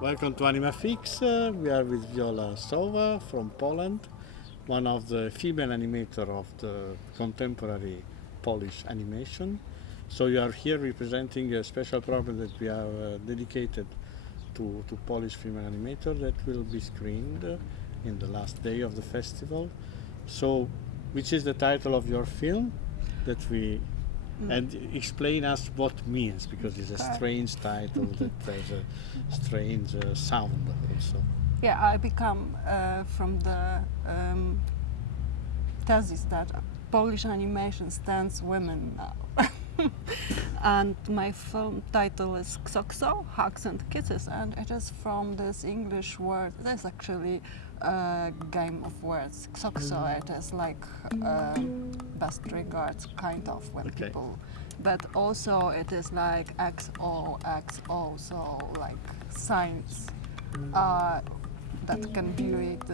Welcome to Animaphix. We are with Wiola Sowa from Poland, one of the female animator of the contemporary Polish animation. So you are here representing a special program that we have dedicated to Polish female animator that will be screened in the last day of the festival. So, which is the title of your film that we and explain us what means, because it's a strange title that has a strange sound also. Yeah, I become from the thesis that Polish animation stands women now. And my film title is XoXo, Hugs and Kisses, and it is from this English word. There's actually a game of words. XoXo, it is like best regards, kind of, when people. But also it is like XOXO, so like signs that can be read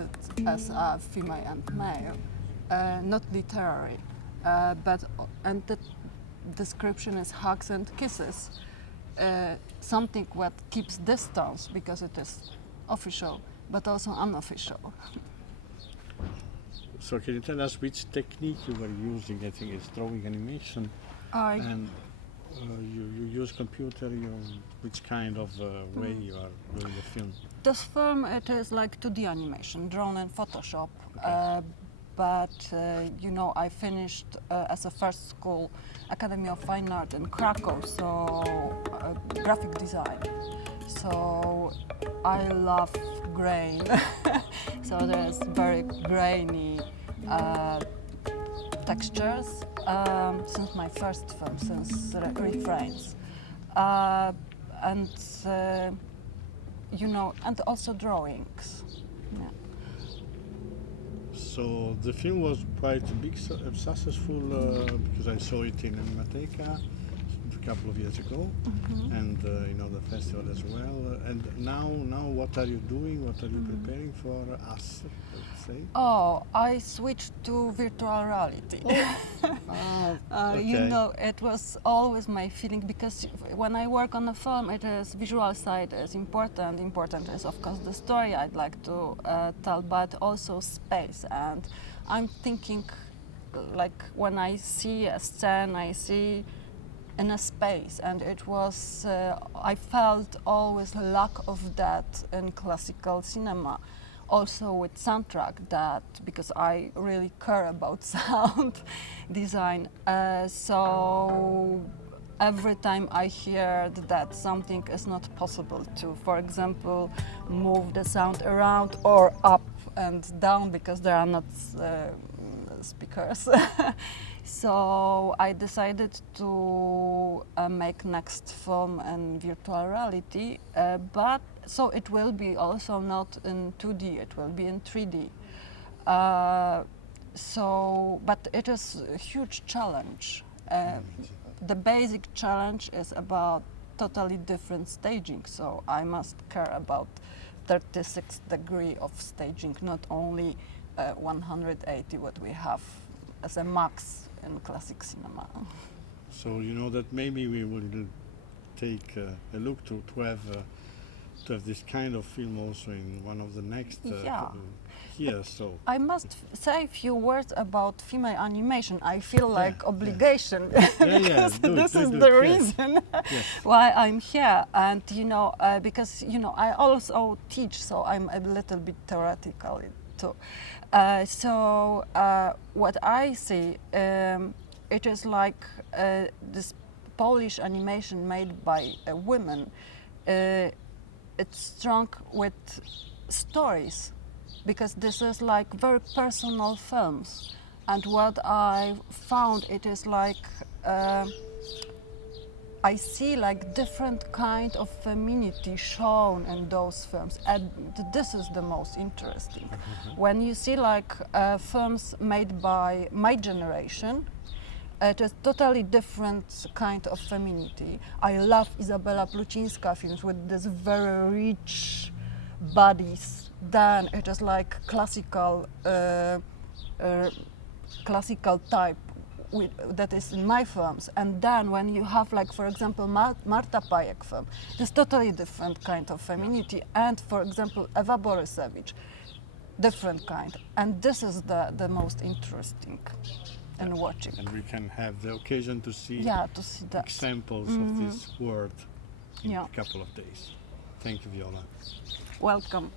as a female and male, not literary, and the description is hugs and kisses, something what keeps distance because it is official but also unofficial. So can you tell us which technique you were using? I think it's drawing animation, and you use computer. Which kind of way you are doing the film? This film, it is like 2D animation, drawn in Photoshop. But you know, I finished as a first school Academy of Fine Art in Krakow, so graphic design. So I love grain. So there's very grainy textures since my first film, since Refrains, and you know, and also drawings. Yeah. So the film was quite big, successful because I saw it in Animaphix a couple of years ago, and you know, the festival as well. And now, what are you doing? What are you preparing for us? Let's say. Oh, I switched to virtual reality. You know, it was always my feeling, because when I work on a film, it is visual side is important. Important is of course the story I'd like to tell, but also space. And I'm thinking, like when I see a scene, I see in a space, and it was I felt always lack of that in classical cinema. Also with soundtrack, that because I really care about sound design, so every time I hear that something is not possible to, for example, move the sound around or up and down because there are not speakers. So I decided to make next film in virtual reality, but so it will be also not in 2D, it will be in 3D. But it is a huge challenge. The basic challenge is about totally different staging, so I must care about 36 degree of staging, not only 180 what we have as a max in classic cinema. So you know that maybe we will take a look to have this kind of film also in one of the next years. So I must say a few words about female animation. I feel like obligation because this is the reason why I'm here. And you know, because you know, I also teach, so I'm a little bit theoretical too. So what I see, it is like this Polish animation made by women. It's strong with stories, because this is like very personal films. And what I found, it is like I see like different kind of femininity shown in those films, and this is the most interesting. When you see like films made by my generation, it is totally different kind of femininity. I love Izabela Plucińska films with this very rich bodies. Then it is like classical classical type that is in my films, and then when you have, like, for example, Marta Pajek film, it's totally different kind of femininity, and for example Eva Borisevich, different kind, and this is the most interesting in watching. And we can have the occasion to see, to see that. examples of this word in a couple of days. Thank you, Wiola. Welcome.